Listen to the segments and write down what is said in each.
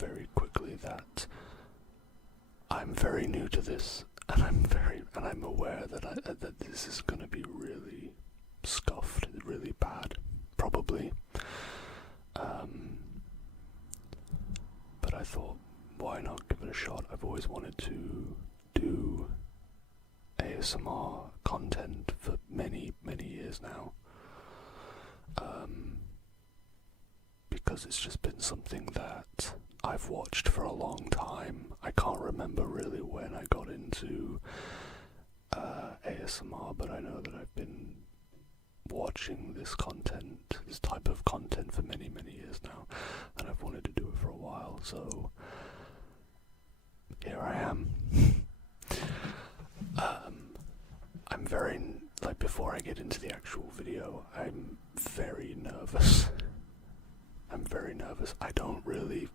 very quickly that I'm very new to this, and I'm aware that this is going to be really scuffed, really bad, probably. But I thought, why not give it a shot? I've always wanted to do ASMR content for many, many years now. Because it's just been something that I've watched for a long time. I can't remember really when I got into ASMR, but I know that I've been watching this type of content for many, many years now, and I've wanted to do it for a while, so here I am. I'm very, before I get into the actual video, I'm very nervous. I don't really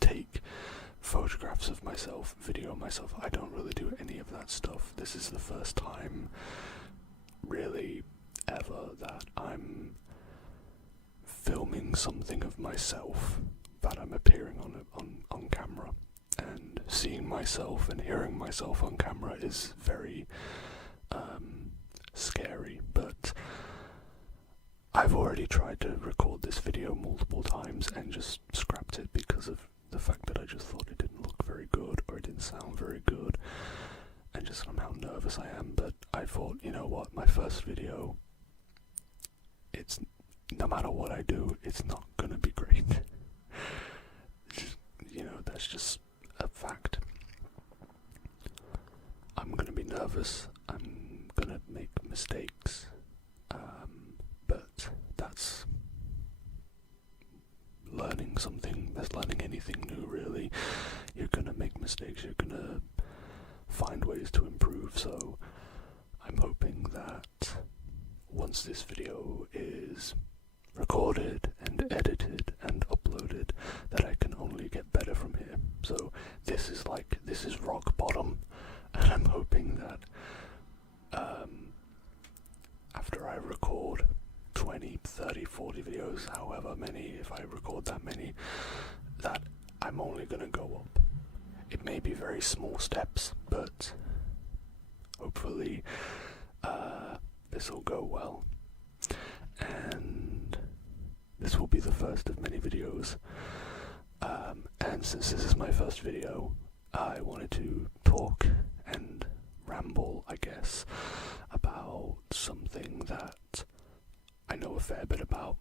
take photographs of myself, video myself. I don't really do any of that stuff. This is the first time, really, ever that I'm filming something of myself, that I'm appearing on camera. And seeing myself and hearing myself on camera is very scary, but I've already tried to record this video multiple times and just scrapped it because of the fact that I just thought it didn't look very good, or it didn't sound very good, and just from how nervous I am. But I thought, you know what, my first video, it's, no matter what I do, it's not gonna be great. Just, that's just a fact. I'm gonna be nervous, I'm gonna make mistakes, but that's learning something, that's learning anything new really. You're gonna make mistakes, you're gonna find ways to improve, so I'm hoping that once this video is recorded and edited and uploaded, that I can only get better from here. So this is rock bottom, and I'm hoping that after I record 20, 30, 40 videos, however many, if I record that many, that I'm only gonna go up. It may be very small steps, but hopefully this will go well, and this will be the first of many videos. And since this is my first video, I wanted to talk and ramble, I guess, about something that I know a fair bit about,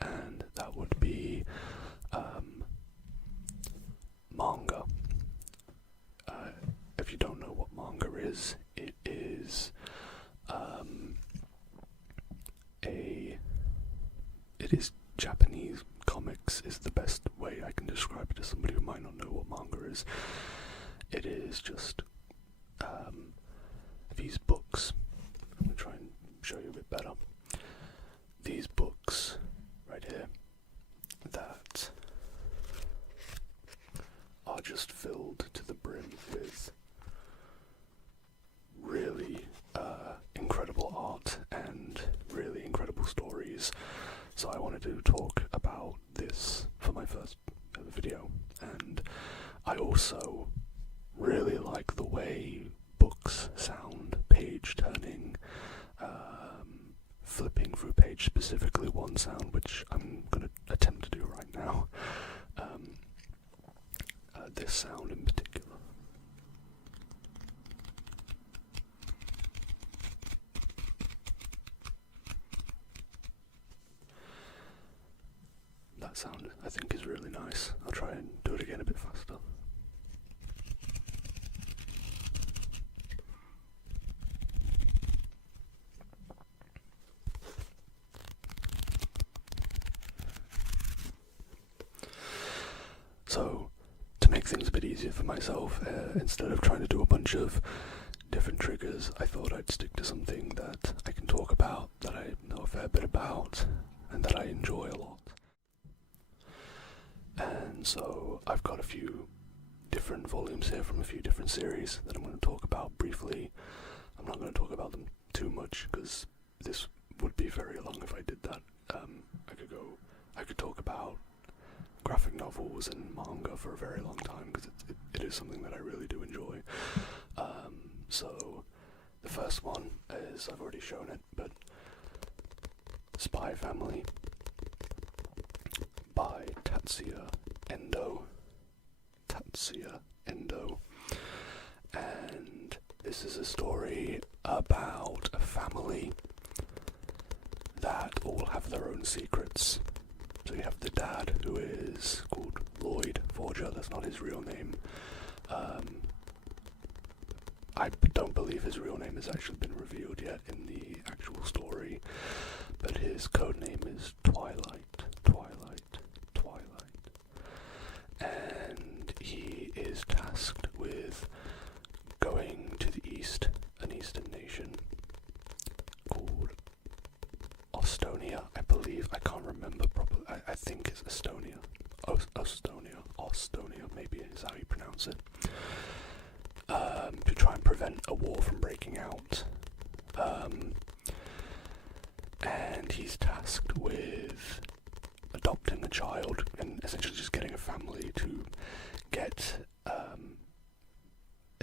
and that would be manga. If you don't know what manga is, it is Japanese comics is the best way I can describe it to somebody who might not know what manga is. It is just these books. I'm going to try and show you a bit better. These books right here that are just filled to the brim with really incredible art and really incredible stories. So I wanted to talk about this for my first video, and I also really like the way books sound, page turning, flipping through page, specifically one sound which I'm going to attempt to do right now. This sound in particular. That sound, I think, is really nice. I'll try and do it again a bit faster. So, to make things a bit easier for myself, instead of trying to do a bunch of different triggers, I thought I'd stick to something that I can talk about, that I know a fair bit about, and that I enjoy a lot. And so I've got a few different volumes here from a few different series that I'm going to talk about briefly. I'm not going to talk about them too much because this would be very long if I did that. I could talk about graphic novels novels and manga for a very long time, because it is something that I really do enjoy. So the first one is, I've already shown it, but Spy Family by Tatsuya Endo. And this is a story about a family that all have their own secrets. So you have the dad, who is called Lloyd Forger. That's not his real name. I don't believe his real name has actually been revealed yet in the actual story, but his code name is Twilight. And he is tasked with going to the east, an eastern nation called Estonia, I believe. I can't remember properly. I think it's Estonia. Estonia, maybe is how you pronounce it. To try and prevent a war from breaking out. And he's tasked with adopting a child and essentially just getting a family to get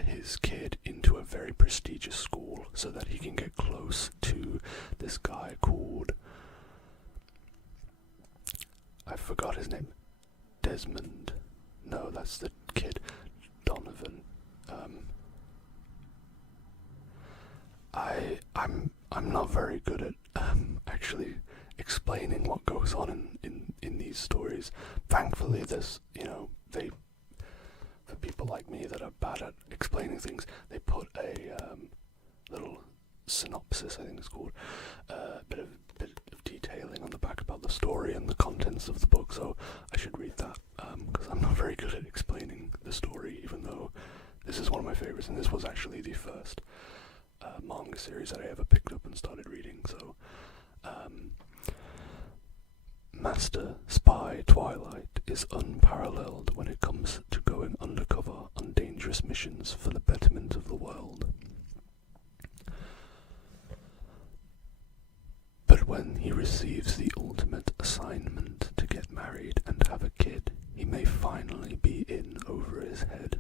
his kid into a very prestigious school so that he can get close to this guy called, I forgot his name, Desmond. No, that's the kid, Donovan. I'm not very good at actually explaining what goes on in these stories. Thankfully, there's, for people like me that are bad at explaining things, they put a little synopsis, I think it's called, a bit of detailing on the back about the story and the contents of the book, so I should read that, because I'm not very good at explaining the story, even though this is one of my favorites, and this was actually the first manga series that I ever picked up and started reading. So Master Spy Twilight is unparalleled when it comes to going undercover on dangerous missions for the betterment of the world. But when he receives the ultimate assignment to get married and have a kid, he may finally be in over his head.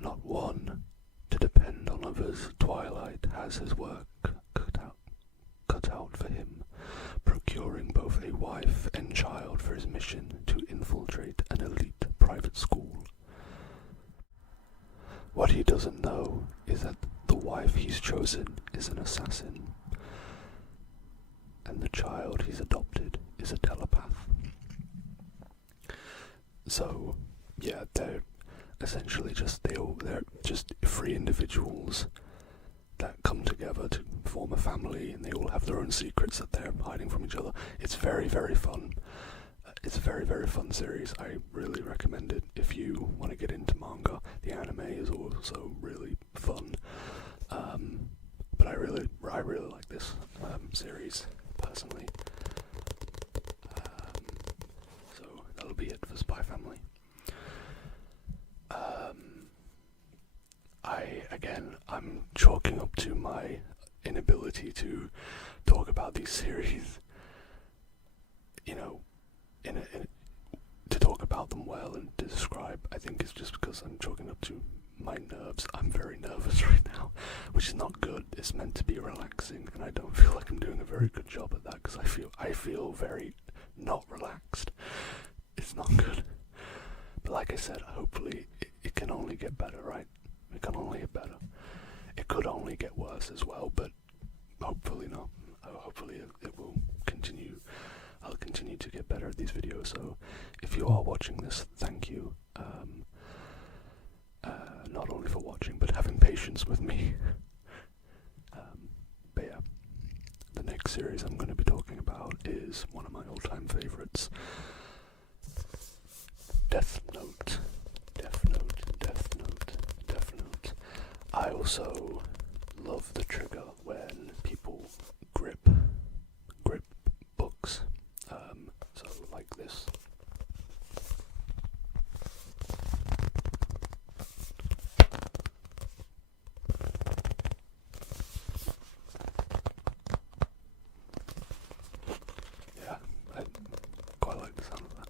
Not one to depend on others, Twilight has his work cut out for him, procuring both a wife and child for his mission to infiltrate an elite private school. What he doesn't know is that the wife he's chosen is an assassin, and the child he's adopted is a telepath. So, yeah, they're essentially they're just free individuals that come together to form a family, and they all have their own secrets that they're hiding from each other. It's very, very fun. It's a very, very fun series. I really recommend it if you want to get into manga. The anime is also really fun. But I really like this series personally. So that'll be it for Spy Family. I'm chalking up to my inability to talk about these series, to talk about them well and to describe. I think it's just because I'm chalking up to my nerves. I'm very nervous right now, which is not good. It's meant to be relaxing, and I don't feel like I'm doing a very good job at that, because I feel very not relaxed. It's not good. But like I said, hopefully it can only get better, right? It can only get better. It could only get worse as well, but hopefully not. Hopefully it will continue. I'll continue to get better at these videos, so if you are watching this, thank you. Not only for watching, but having patience with me. But yeah, the next series I'm going to be talking about is one of my all-time favorites. Death Note. I also love the trigger when people grip books. So like this. Yeah, I quite like the sound of that.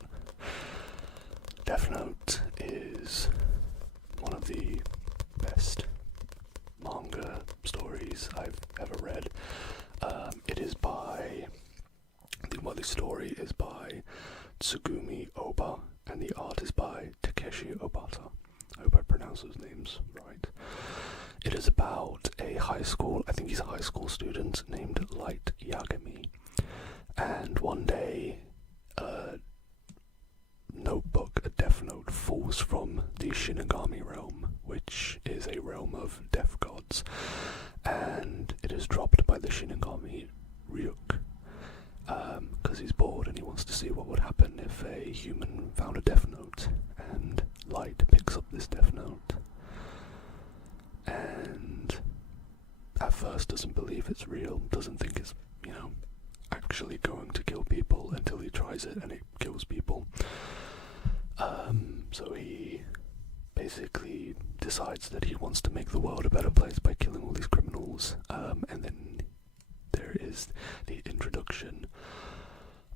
story is by Tsugumi Oba, and the art is by Takeshi Obata. I hope I pronounce those names right. It is about a high school, I think he's a high school student, named Light Yagami. And one day, a notebook, a death note, falls from the Shinigami realm, which is a realm of death gods. And it is dropped by the Shinigami Ryuk, because he's bored and he wants to see what would happen if a human found a death note. And Light picks up this death note, and at first doesn't believe it's real, doesn't think it's, actually going to kill people, until he tries it and it kills people. So he basically decides that he wants to make the world a better place by killing all these criminals, and then there is the introduction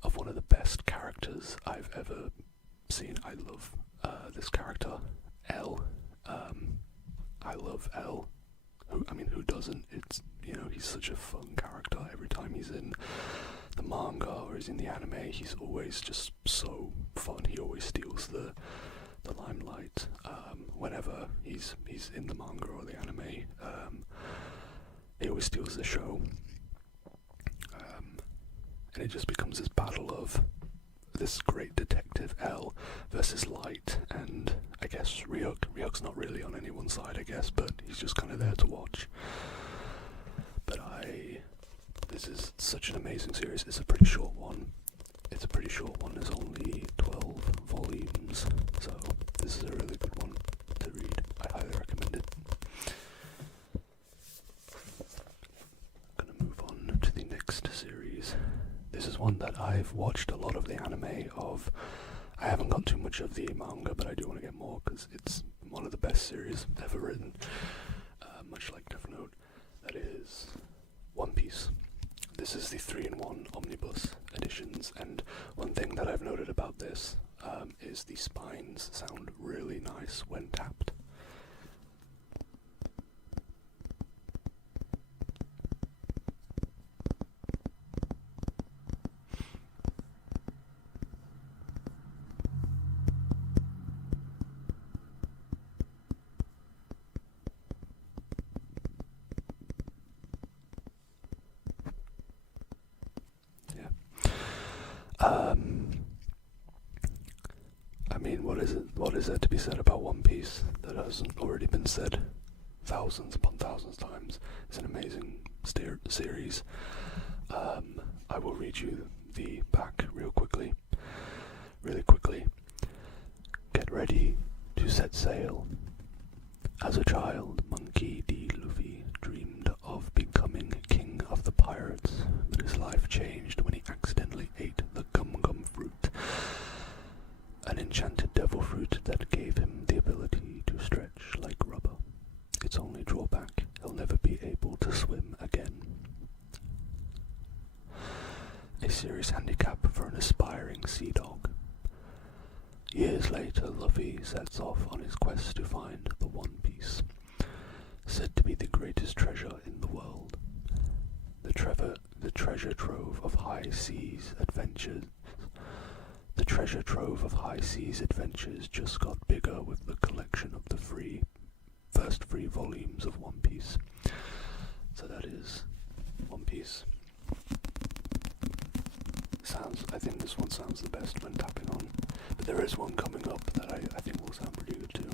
of one of the best characters I've ever seen. I love this character, L. I love L. Who doesn't? It's, he's such a fun character. Every time he's in the manga or he's in the anime, he's always just so fun. He always steals the limelight. Whenever he's in the manga or the anime, he always steals the show. And it just becomes this battle of this great detective L versus Light, and I guess Ryuk. Ryuk's not really on anyone's side, I guess, but he's just kind of there to watch. But this is such an amazing series. It's a pretty short one. There's only 12 volumes, so this is a really good one to read. I highly recommend it. I'm gonna move on to the next series. This is one that I've watched a lot of the anime of. I haven't got too much of the manga, but I do want to get more because it's one of the best series ever written, much like Death Note. That is One Piece. This is the 3-in-1 omnibus editions, and one thing that I've noted about this is the spines sound really nice when tapped. What is there to be said about One Piece that hasn't already been said thousands upon thousands of times? It's an amazing series. I will read you the back really quickly. Get ready to set sail. As a child, Monkey D. Luffy dreamed of becoming king of the pirates, but his life changed when he accidentally ate the gum fruit, an enchanted devil fruit that gave him the ability to stretch like rubber. Its only drawback, he'll never be able to swim again. A serious handicap for an aspiring sea dog. Years later, Luffy sets off on his quest to find the One Piece, said to be the greatest treasure in the world. The treasure trove of high seas adventures just got bigger with the collection of the first three volumes of One Piece. So that is One Piece. I think this one sounds the best when tapping on, but there is one coming up that I think will sound pretty good too.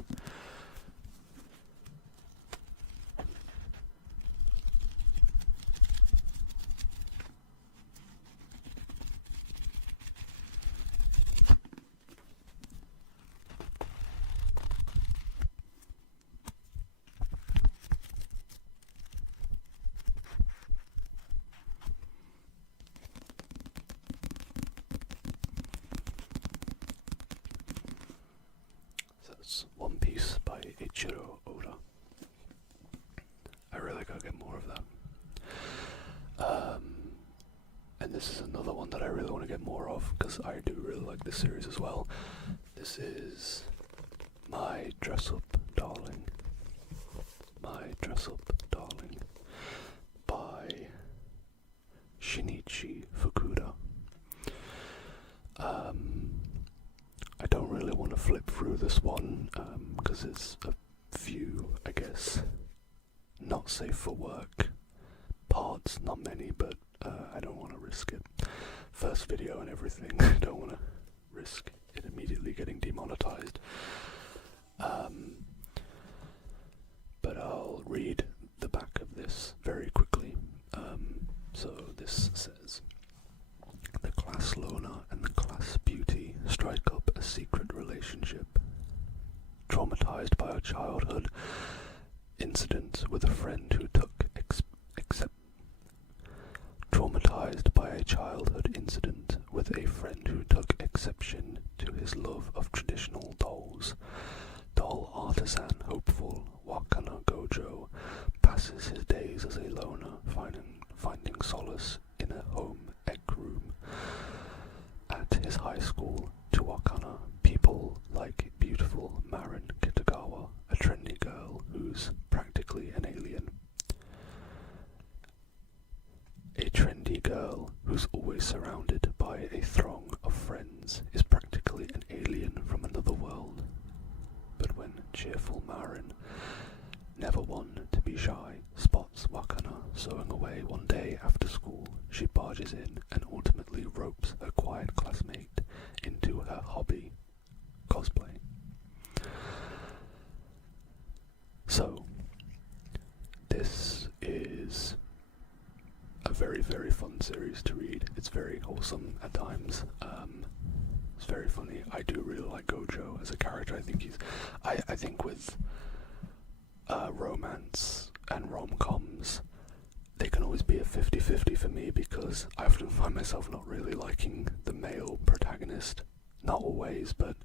One Piece by Ichiro Oda. I really gotta get more of that. And this is another one that I really want to get more of, because I do really like this series as well. This is My Dress Up Darling. My Dress Up Darling by Shinichi Fukuda. to flip through this one because it's a few, I guess, not safe for work parts, not many, but I don't want to risk it. First video and everything, I don't want to risk it immediately getting demonetized. But I'll read the back of this very quickly. So this says, the class loner and the class beauty strike up a secret relationship. Traumatized by a childhood incident with a friend who took exception to his love of traditional dolls, doll artisan hopeful Wakana Gojo passes his days as a loner, finding solace in a home ec room. At his high school, to Wakana, people like beautiful Marin Kitagawa, a trendy girl who's practically an alien. A trendy girl who's always surrounded by a throng of friends is practically an alien from another world. But when cheerful Marin, never one to be shy, spots Wakana sewing away one day after school, she barges in and ultimately ropes her quiet classmate into her hobby, cosplay. So, this is a very, very fun series to read. It's very wholesome at times. It's very funny. I do really like Gojo as a character. I think with romance and rom-coms, they can always be a 50-50 for me, because I often find myself not really liking the male protagonist. Not always, but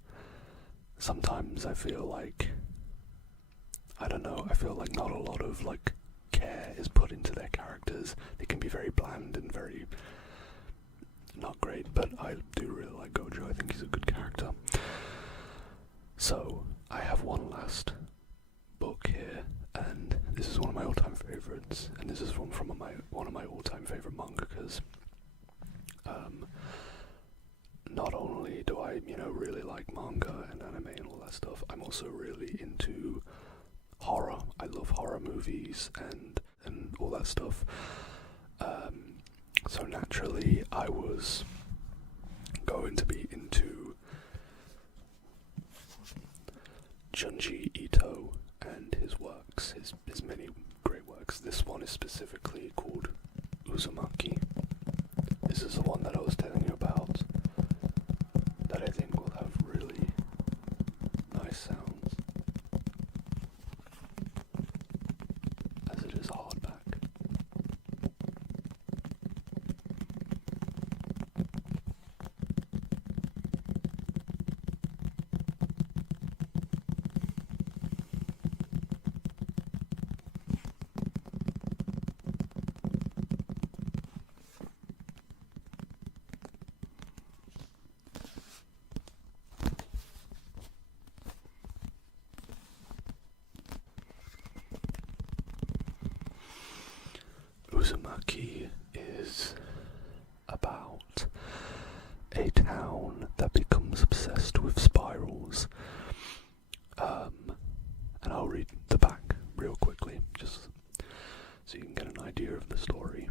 sometimes I feel like, I don't know, I feel like not a lot of care is put into their characters. They can be very bland and very not great, but I do really like Gojo. I think he's a good character. So I have one last book here, and this is one of my all-time favorites, and this is one of my all-time favorite mangakas. Not only do I, really like manga and anime and all that stuff, I'm also really into horror. I love horror movies and all that stuff. So naturally, I was going to be into Junji Ito and his works, his many great works. This one is specifically called Uzumaki. This is the one that I was telling you about, that I think will have really nice sounds, as it is hardback. Uzumaki is about a town that becomes obsessed with spirals. And I'll read the back real quickly, just so you can get an idea of the story.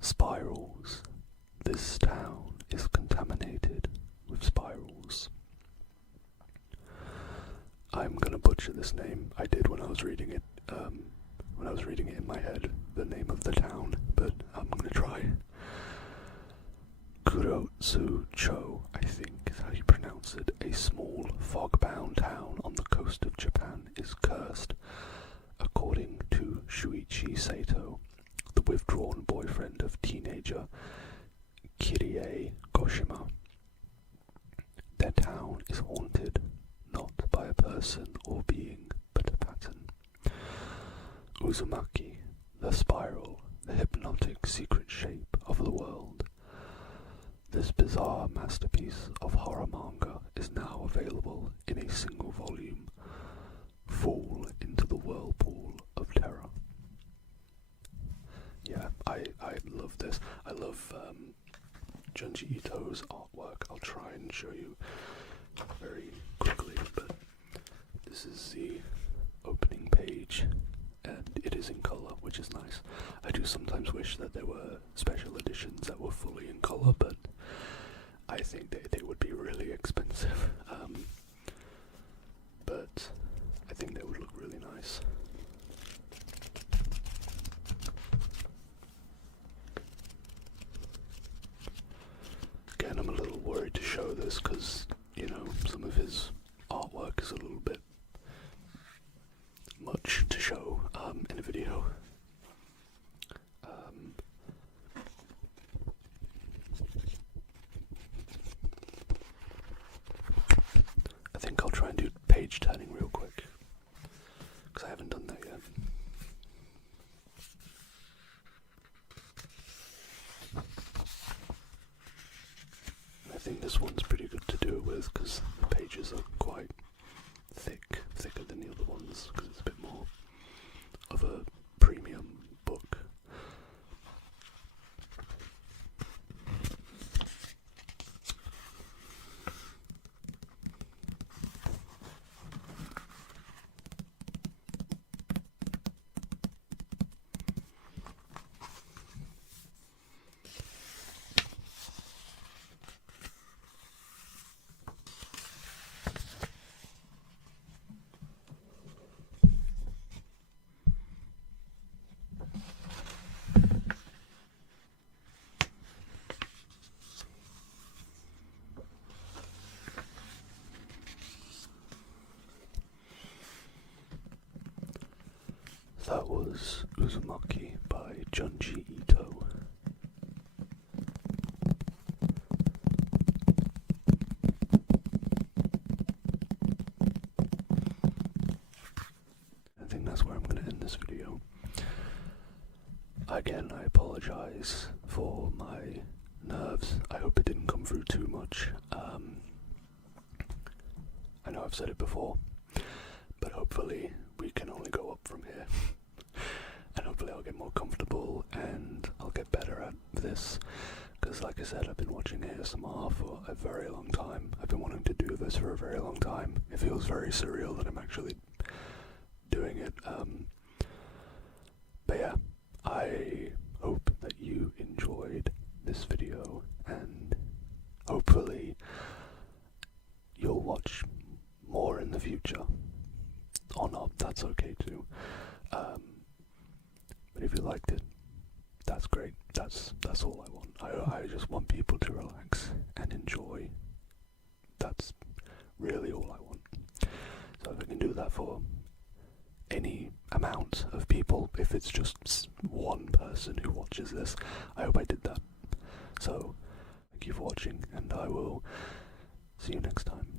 Spirals. This town is contaminated with spirals. I'm gonna butcher this name. I did when I was reading it. When I was reading it in my head, the name of the town, but I'm gonna try. Kurotsu-cho, I think is how you pronounce it. A small, fog-bound town on the coast of Japan is cursed, according to Shuichi Sato, the withdrawn boyfriend of teenager Kirie Goshima. Their town is haunted, not by a person or being, but a pattern. Uzumaki, the spiral, the hypnotic secret shape of the world. This bizarre masterpiece of horror manga is now available in a single volume. Fall into the whirlpool of terror. Yeah, I love this. I love Junji Ito's artwork. I'll try and show you very quickly, but this is the opening page, and it is in colour, which is nice. I do sometimes wish that there were special editions that were fully in colour, but I think they would be really expensive. But I think they would look really nice. Again, I'm a little worried to show this because, you know, some of his artwork is a little bit much to show in a video. I think I'll try and do page turning real quick, because I haven't done that yet. I think this one's pretty good to do it with, because the pages are quite thicker than the other ones, because it's a bit more of a premium book. That was Uzumaki by Junji Ito. I think that's where I'm going to end this video. Again, I apologize for my nerves. I hope it didn't come through too much. I know I've said it before, but hopefully we can only go up from here. And hopefully I'll get more comfortable and I'll get better at this, because like I said, I've been watching ASMR for a very long time. I've been wanting to do this for a very long time. It feels very surreal that I'm actually doing it. But yeah, I hope that you enjoyed this video, and hopefully you'll watch more in the future. Or not, that's okay too. But if you liked it, that's great. That's all I want. I just want people to relax and enjoy. That's really all I want. So if I can do that for any amount of people, if it's just one person who watches this, I hope I did that. So thank you for watching, and I will see you next time.